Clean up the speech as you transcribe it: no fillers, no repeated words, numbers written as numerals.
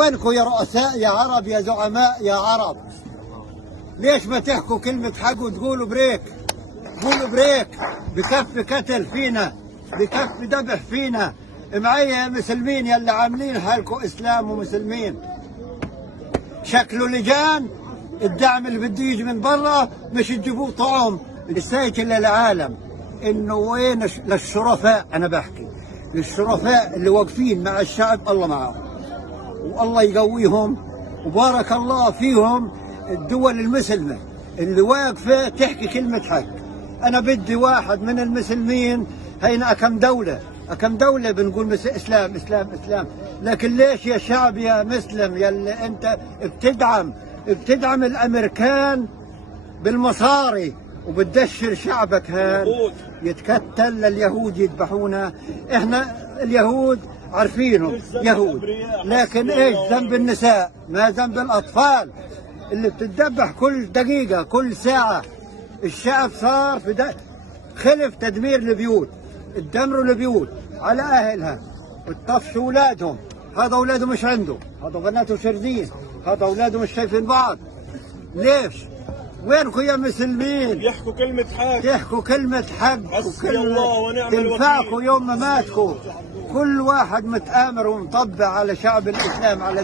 وينكم يا رؤساء يا عرب يا زعماء يا عرب؟ ليش ما تحكوا كلمة حق وتقولوا بريك؟ قولوا بريك. بكف قتل فينا، بكف ذبح فينا. معايا يا مسلمين يلي عاملين حالكم اسلام ومسلمين، شكلوا لجان الدعم اللي بده يجي من برا مش تجيبوه طعم رسالة للعالم انه وين للشرفاء. انا بحكي للشرفاء اللي واقفين مع الشعب، الله معهم والله يقويهم وبارك الله فيهم. الدول المسلمة اللي واقفة تحكي كلمة حق. أنا بدي واحد من المسلمين، هينا كم دولة بنقول إسلام إسلام إسلام، لكن ليش يا شعب يا مسلم يلي أنت بتدعم الأمريكان بالمصاري وبتدشر شعبك هان يتكتل لليهود يذبحونا. إحنا اليهود عارفينهم يهود، لكن ايش ذنب النساء؟ ما ذنب الاطفال اللي بتتذبح كل دقيقه كل ساعه؟ الشعب صار في خلف تدمير البيوت، تدمروا البيوت على اهلها وتطفشوا اولادهم. هذا اولاده مش عنده، هذا بناته شردين، هذا اولاده مش شايفين بعض. ليش؟ وينكم يا مسلمين؟ يحكوا كلمة حق، يحكوا كلمة حق وكلمة تنفعكم يوم ما ماتكم. كل واحد متآمر ومطبع على شعب الإسلام على